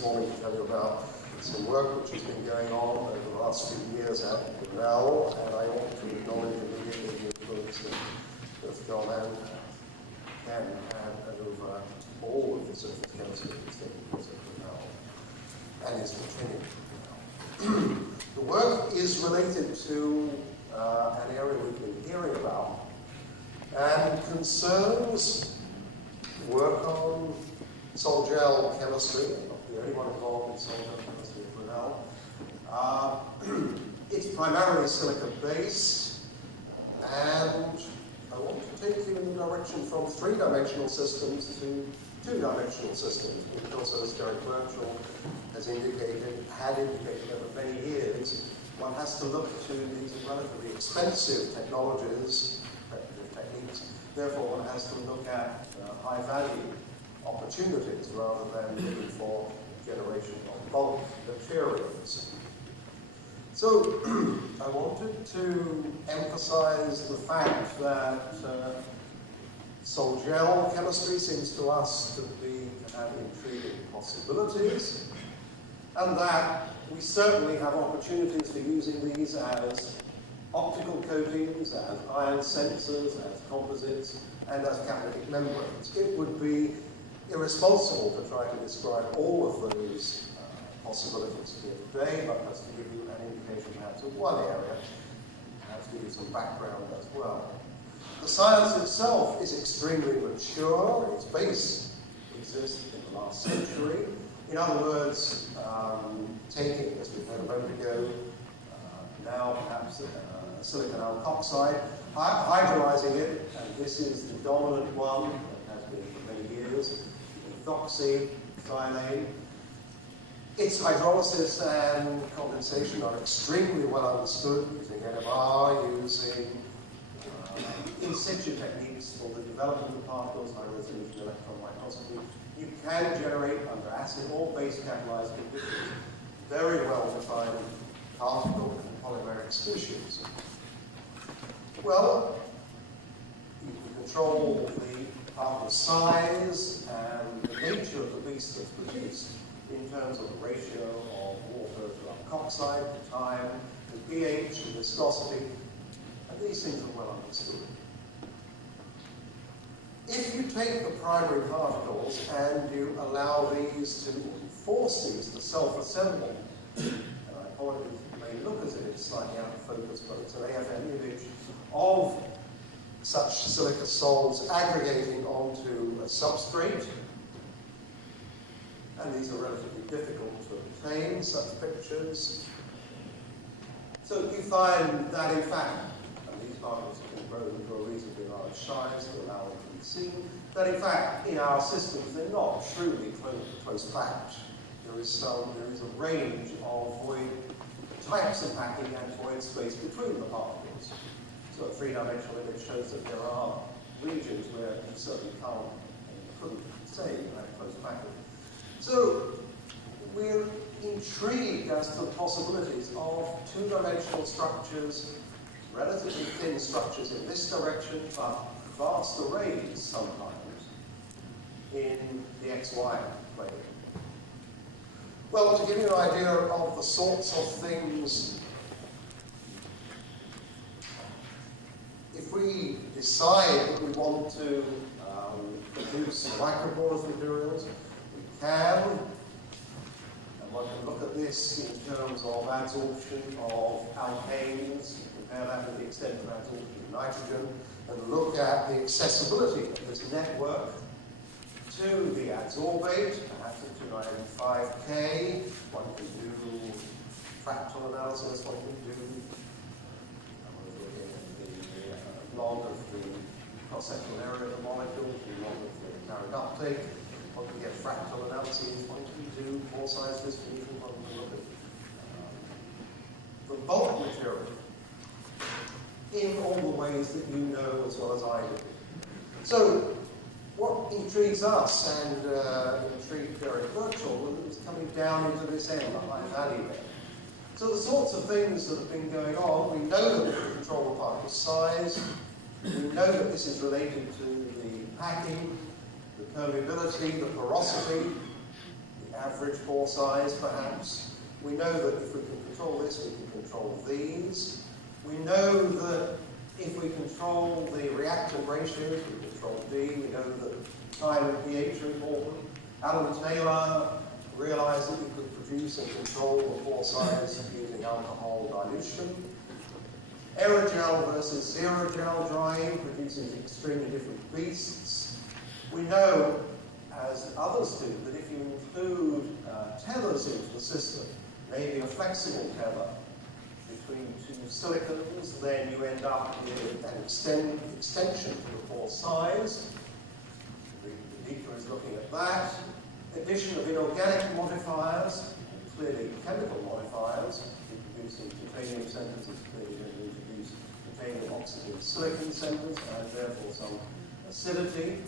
this morning to tell you about some work which has been going on over the last few years at Cornell, and I want to acknowledge immediately the influence of John and Ken had over all of the surface chemistry that's taking place at Cornell, and is continuing at Cornell. The work is related to an area we've been hearing about, and concerns work on sol-gel chemistry. I'm not the only one involved in sol-gel chemistry at Cornell. It's primarily silica-based, and I want to take you in the direction from three-dimensional systems to two-dimensional systems, because as Derek Birchall had indicated over many years, one has to look to these relatively expensive technologies, techniques. Therefore, one has to look at high-value opportunities rather than looking for generation of bulk materials. So, I wanted to emphasize the fact that sol-gel chemistry seems to us to have intriguing possibilities, and that we certainly have opportunities for using these as optical coatings, as ion sensors, as composites, and as catalytic membranes. It would be irresponsible to try to describe all of those possibilities here today, but just to give you an indication perhaps of one area, perhaps give you some background as well. The science itself is extremely mature. Its base exists in the last century. In other words, taking, as we heard a moment ago, now perhaps silicon alkoxide, hydrolyzing it, and this is the dominant one that has been for many years, ethoxysilane. Its hydrolysis and condensation are extremely well understood using NMR, using in situ techniques for the development of particles, high resolution electron microscopy. You can generate under acid or base catalyzed conditions very well defined particle and polymeric species. Well, you can control the particle size and the nature of the beast that's produced in terms of the ratio of water to alkoxide, the time, the pH, the viscosity, and these things are well understood. If you take the primary particles and you allow these to, force these to self-assemble, and I apologize, it may look as if it's slightly out of focus, but it's an AFM image of such silica sols aggregating onto a substrate, and these are relatively difficult to obtain, such pictures. So you find that in fact, and these particles have been grown to a reasonably large size to allow them to be seen, that in fact in our systems they're not truly close packed. There is a range of void types of packing and void space between the particles. So a three-dimensional image shows that there are regions where you certainly can't and couldn't say you had close packing. So we're intrigued as to the possibilities of two-dimensional structures, relatively thin structures in this direction, but vast arrays sometimes in the XY plane. Well, to give you an idea of the sorts of things, if we decide that we want to produce microporous materials, we can, and one can look at this in terms of adsorption of alkanes, compare that with the extent of adsorption of nitrogen, and look at the accessibility of this network to the adsorbate, perhaps at 295K. One can do fractal analysis, one can do the log of the cross-sectional area of the molecule, the log of the direct uptake. One can get fractal analyses, one can do pore size distribution, one can look at the bulk material in all the ways that you know as well as I do. So, what intrigues us and intrigued Derek Birchall was coming down into this end, the high value end. So the sorts of things that have been going on, we know that we can control the particle size, we know that this is related to the packing, the permeability, the porosity, the average pore size, perhaps. We know that if we can control this, we can control these. We know that if we control the reactant ratios, we control D. We know that time and pH are important. Alan Taylor realized that we could produce and control the pore size using alcohol dilution. Aerogel versus zero gel drying produces extremely different beasts. We know, as others do, that if you include tethers into the system, maybe a flexible tether between two silicons, then you end up with an extension to the pore size. The beaker is looking at that. Addition of inorganic modifiers, clearly chemical modifiers, introducing titanium centers is clearly going to introduce titanium oxygen silicon centers and therefore some acidity.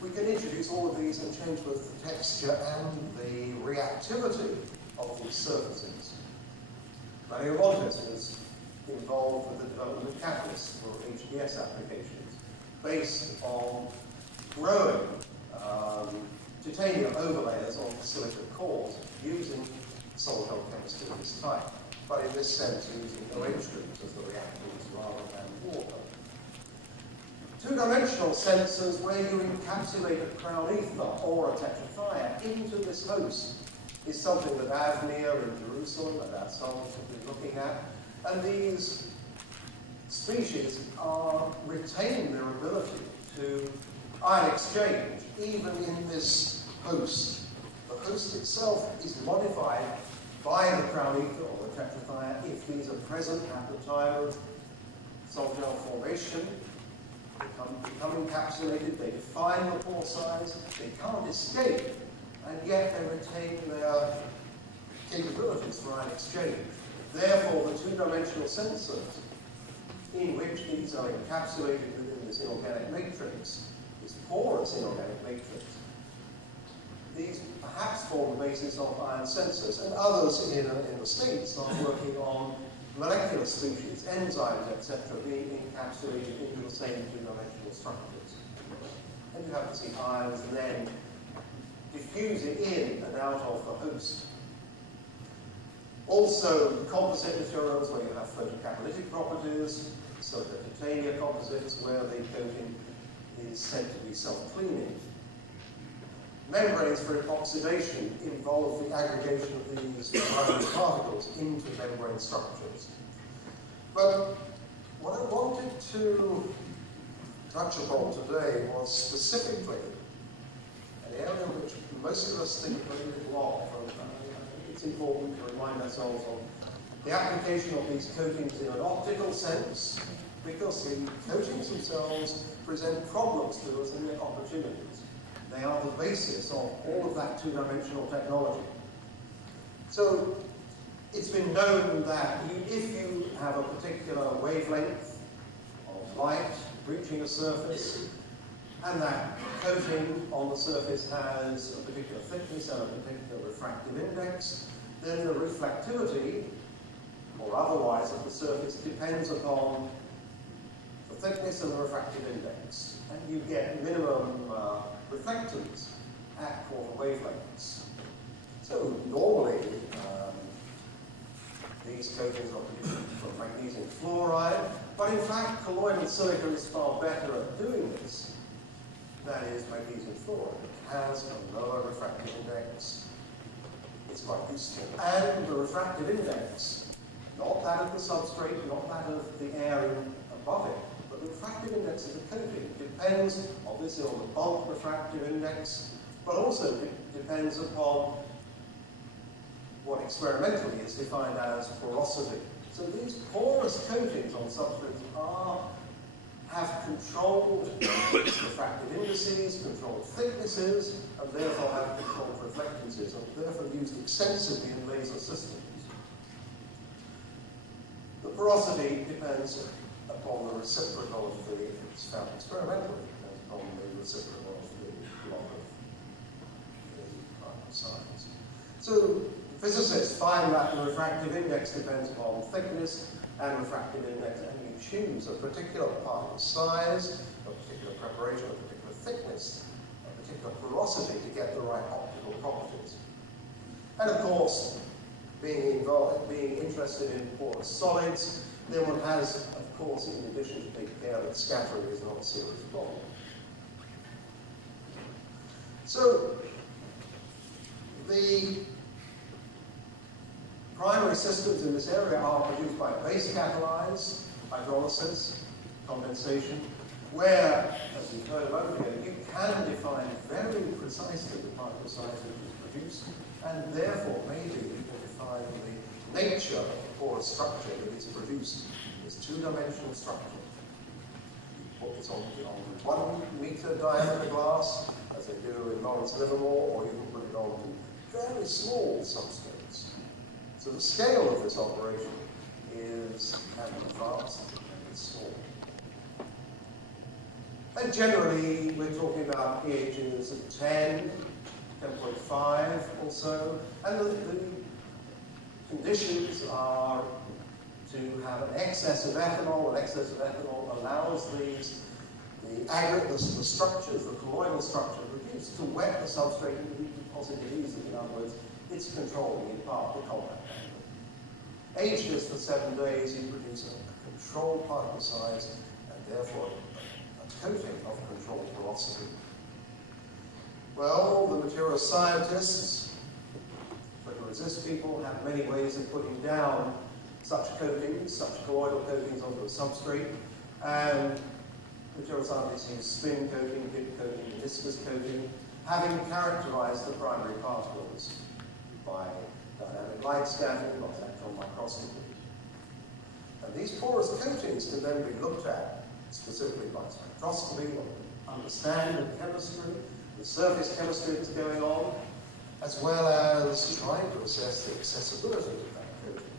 We can introduce all of these and change both the texture and the reactivity of these surfaces. Nanoengineered is involved with the development of catalysts for HPS applications based on growing titanium overlayers on silicon cores using solid chemistry of this type, but in this sense using OH groups as the reactants rather than water. Two-dimensional sensors where you encapsulate a crown ether or a tetrathione into this host is something that Avnia in Jerusalem and our scientists have been looking at, and these species retain their ability to ion exchange even in this host. The host itself is modified by the crown ether or the tetrathione if these are present at the time of sol-gel formation. They become encapsulated, they define the pore size, they can't escape, and yet they retain their capabilities for ion exchange. Therefore, the two-dimensional sensors in which these are encapsulated within this inorganic matrix, this porous inorganic matrix, these perhaps form the basis of ion sensors, and others in the States are working on molecular species, enzymes, etc., being encapsulated into the same two-dimensional structures. And you have to see ions then diffusing in and out of the host. Also, composite materials where you have photocatalytic properties, so the titania composites where the coating is said to be self-cleaning. Membranes for epoxidation involve the aggregation of these primary particles into membrane structures. But what I wanted to touch upon today was specifically an area which most of us think very little of. It's important to remind ourselves of the application of these coatings in an optical sense, because the coatings themselves present problems to us and their opportunities. They are the basis of all of that two-dimensional technology. So it's been known that if you have a particular wavelength of light reaching a surface, and that coating on the surface has a particular thickness and a particular refractive index, then the reflectivity, or otherwise, of the surface depends upon the thickness and the refractive index. And you get minimum reflectance at quarter wavelengths. So normally, these coatings are produced from magnesium fluoride, but in fact, colloidal silica is far better at doing this. That is magnesium fluoride. It has a lower refractive index. It's quite useful. And the refractive index, not that of the substrate, not that of the area above it, but the refractive index of the coating depends obviously on the bulk refractive index, but also depends upon what experimentally is defined as porosity. So these porous coatings on substrates have controlled refractive indices, controlled thicknesses, and therefore have controlled reflectances, and therefore used extensively in laser systems. The porosity depends upon the reciprocality, it's found experimentally, depends upon the reciprocal of the block of the size. So physicists find that the refractive index depends upon thickness and refractive index, and you choose a particular particle size, a particular preparation, a particular thickness, a particular porosity to get the right optical properties. And of course, being interested in porous solids, then one has, of course, in addition to take care that scattering is not a serious problem. So, the primary systems in this area are produced by base catalyzed, hydrolysis, condensation, where, as we heard a moment ago, you can define very precisely the particle size that is produced, and therefore maybe you can define the nature of the porous structure that is produced. This two-dimensional structure. You put this on 1 meter diameter glass, as they do in Lawrence Livermore, or you can put it on very small substrates. So the scale of this operation is can be vast and small. And generally, we're talking about pHs of 10, 10.5 or so, and the conditions are to have an excess of ethanol. An excess of ethanol allows the aggregates, the structures, the colloidal structure produced to wet the substrate and deposit it easily. In other words, it's controlling in part the compound. Age this for 7 days, you produce a controlled particle size and therefore a coating of controlled porosity. Well, the material scientists, photoresist people, have many ways of putting down such coatings, such colloidal coatings onto a substrate, and material scientists use spin coating, bit coating, meniscus coating, having characterized the primary particles by dynamic light scattering, by electron microscopy. And these porous coatings can then be looked at specifically by spectroscopy, to understand the chemistry, the surface chemistry that's going on, as well as trying to assess the accessibility of that coating.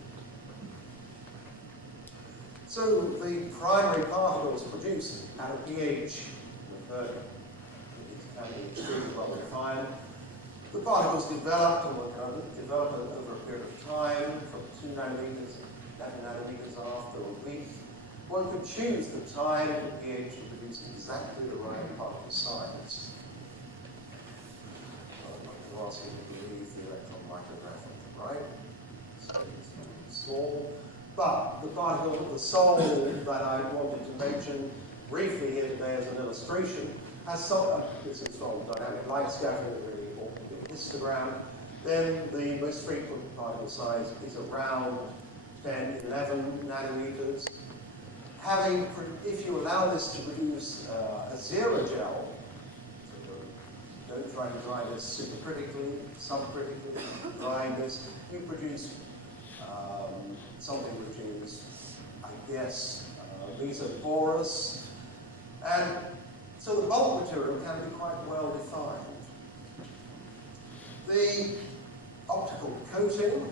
So the primary particles produced at a pH, we've heard it can be extremely well defined. The particles developed and were developed over a period of time, from 2 nanometers, 11 nanometers after a week. One could choose the time and pH to produce exactly the right particle size. I'm asking you to believe the electron micrographic, right? So it's small. But the particle, the soul that I wanted to mention briefly here today as an illustration, has some, this is from dynamic light scattering, a really important histogram. Then the most frequent particle size is around 10, 11 nanometers. If you allow this to produce a zero gel, don't try to dry this supercritically, subcritically, drying this, you produce something which is, I guess, mesoporous. And so the bulk material can be quite well defined. The optical coating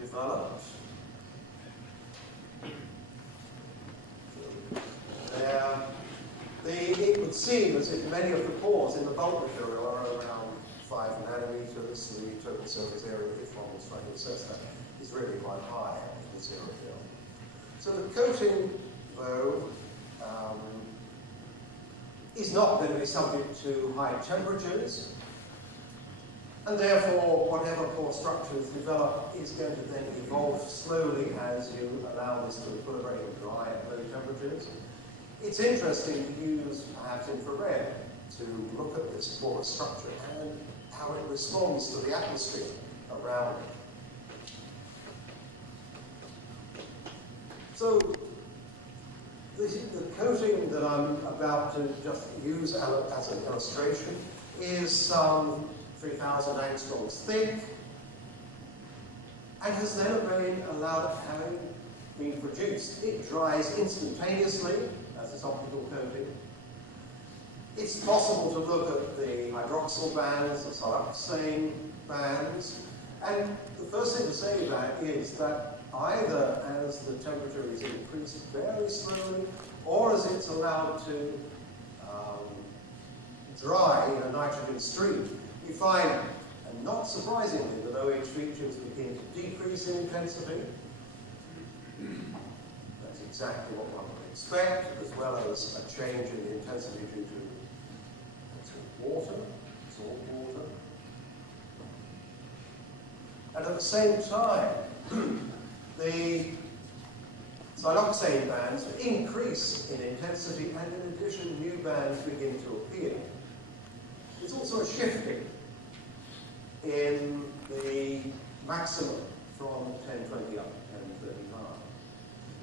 developed. It would seem as if many of the pores in the bulk material are around 5 nanometers. The total surface area, if one was trying to assess that, is really quite high in the zero field. So the coating, though, is not going to be subject to high temperatures, and therefore whatever pore structures develop is going to then evolve slowly as you allow this to equilibrate and dry at low temperatures. It's interesting to use perhaps infrared to look at this porous structure and how it responds to the atmosphere around it. So the coating that I'm about to just use as an illustration is some 3,000 angstroms thick and has never been allowed, having been produced. It dries instantaneously as its optical coating. It's possible to look at the hydroxyl bands, the siloxane bands, and the first thing to say about it is that either as the temperature is increased very slowly, or as it's allowed to dry in a nitrogen stream, you find, and not surprisingly, the low-H features begin to decrease in intensity. That's exactly what one would expect, as well as a change in the intensity due to water, salt water. And at the same time, the siloxane bands increase in intensity, and in addition, new bands begin to appear. There's also a shifting in the maximum from 1020 up to 1039.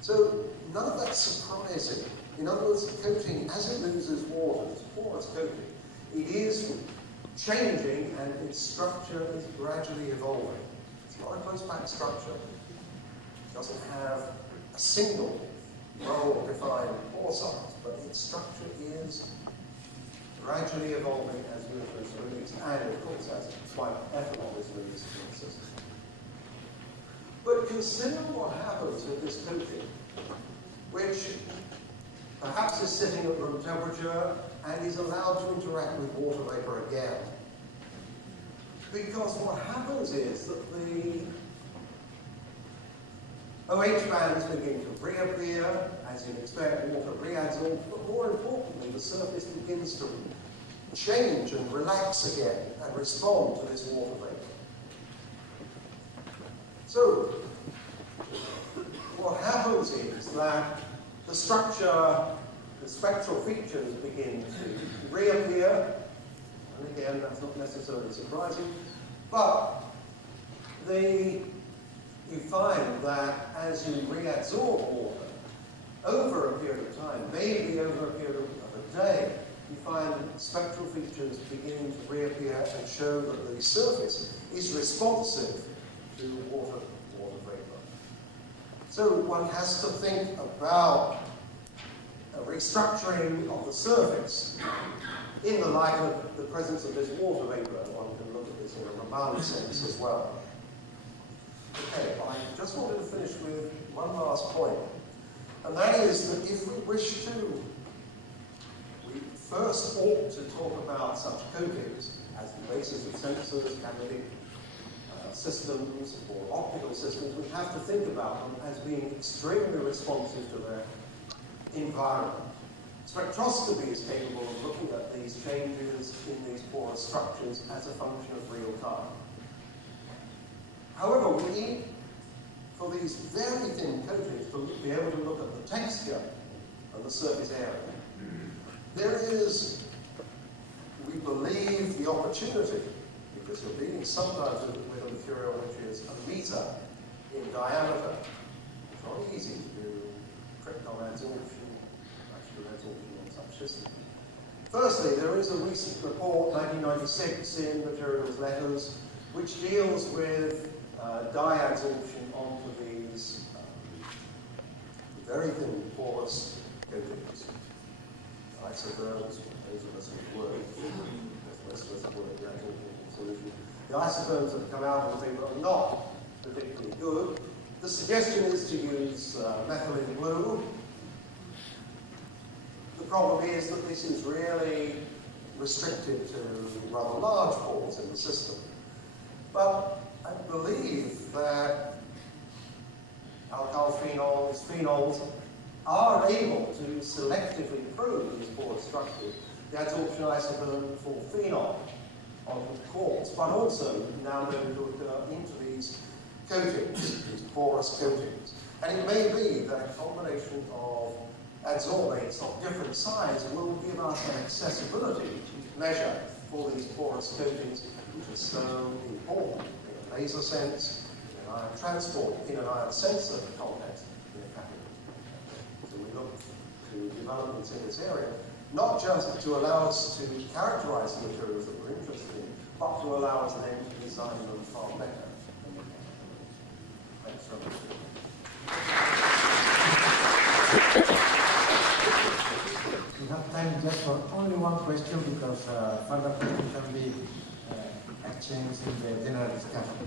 So none of that's surprising. In other words, the coating, as it loses water, this porous coating, it is changing and its structure is gradually evolving. It's not a close-packed structure. It doesn't have a single well-defined pore size, but its structure is gradually evolving as water is released, and of course as ethanol is released from the system. But consider what happens with this coating, which perhaps is sitting at room temperature and is allowed to interact with water vapor again. Because what happens is that the OH bands begin to reappear, as you'd expect, water readsorbs, but more importantly, the surface begins to change and relax again and respond to this water vapor. So, what happens is that the structure, the spectral features begin to reappear, and again, that's not necessarily surprising, but you find that as you reabsorb water, over a period of time, maybe over a period of a day, you find spectral features beginning to reappear and show that the surface is responsive to water vapor. So one has to think about a restructuring of the surface in the light of the presence of this water vapor. One can look at this in a Raman sense as well. Okay, I just wanted to finish with one last point, and that is that if we wish to, we first ought to talk about such coatings as the basis of sensors, catalytic systems, or optical systems. We have to think about them as being extremely responsive to their environment. Spectroscopy is capable of looking at these changes in these porous structures as a function of real time. However, we need, for these very thin coatings, to be able to look at the texture of the surface area. There is, we believe, the opportunity, because we're dealing sometimes with a material which is a meter in diameter. It's not easy to do krypton adsorption, actual adsorption on such systems. Firstly, there is a recent report, 1996, in Materials Letters, which deals with dye adsorption onto these very thin porous coatings. Isotherms, those of us who work, most of us work in adsorption solution. The isotherms that come out of the paper are not particularly good. The suggestion is to use methylene blue. The problem is that this is really restricted to rather large pores in the system. But I believe that alkyl phenols are able to selectively probe these porous structures. The adsorption isotherm for phenol onto quartz, but also now known to occur into these coatings, these porous coatings. And it may be that a combination of adsorbates of different size will give us an accessibility measure for these porous coatings, which is so important in a laser sense, in an ion transport, in an ion sensor context, in a capital. So we look to developments in this area, not just to allow us to characterize the materials that we're interested in, but to allow us then to design them far better. Thanks very much. We have time just for only one question because further questions can be exchanged in the general discussion.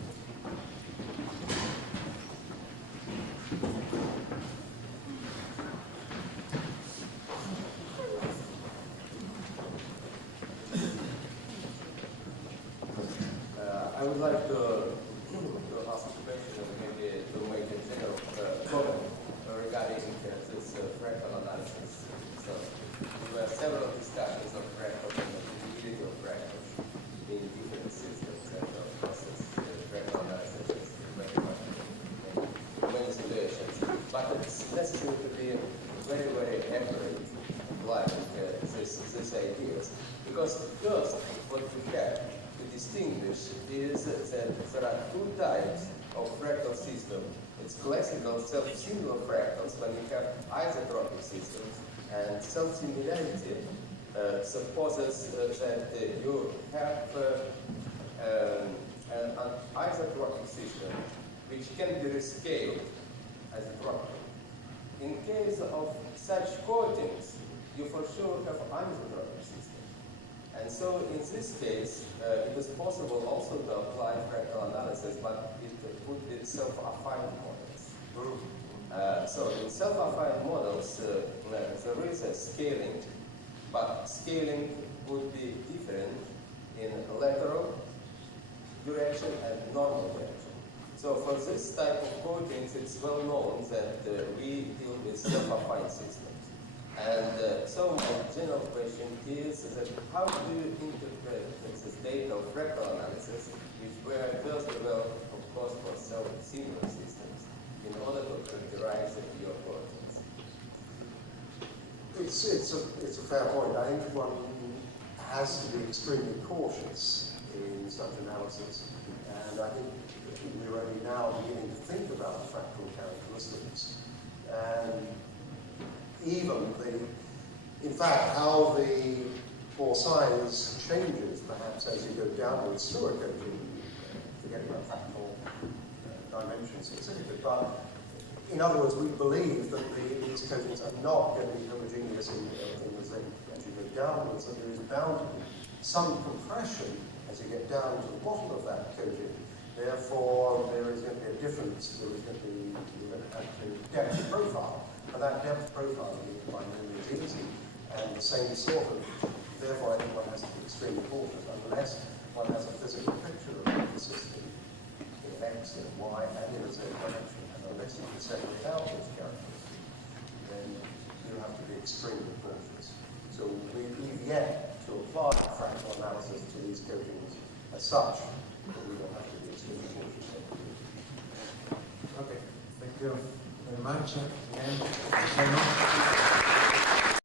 I would like to ask a question and maybe to make a general comment regarding this fractal analysis. So there were several discussions of fractals and the utility of fractals in different systems and process fractal analysis. Because first, what we have to distinguish is that there are two types of fractal system. It's classical self-similar fractals when you have isotropic systems, and self-similarity supposes that you have an isotropic system which can be rescaled isotropically. In case of such coatings, you for sure have anisotropic system. And so in this case, it is possible also to apply fractal analysis, but it would be self-affine models. So in self-affine models, there is a scaling, but scaling would be different in lateral direction and normal direction. So for this type of coatings, it's well known that we deal with self-affine systems. And so my general question is that how do you interpret this data of fractal analysis, which were first developed, of course, for self-similar systems, in order to characterize your coatings? It's a fair point. I think one has to be extremely cautious in such analysis, and I think we're only now beginning to think about fractal characteristics. And even in fact, how the pore size changes, perhaps as you go downwards through a coating, forgetting about fractal dimensions specifically, but in other words, we believe that these coatings are not going to be homogeneous in the zinc as you go downwards, and there is bound to be some compression as you get down to the bottom of that coating. Therefore, there is going to be a difference. There is going to be a depth profile, and that depth profile is by no means easy, and the same sort of. Therefore, I think one has to be extremely cautious unless one has a physical picture of the system in X, in Y, and in a Z dimension. And unless you can separate out those characteristics, then you have to be extremely cautious. So we've yet to apply fractal analysis to these coatings as such, but we don't have to be extremely cautious. Okay, thank you very much. Again,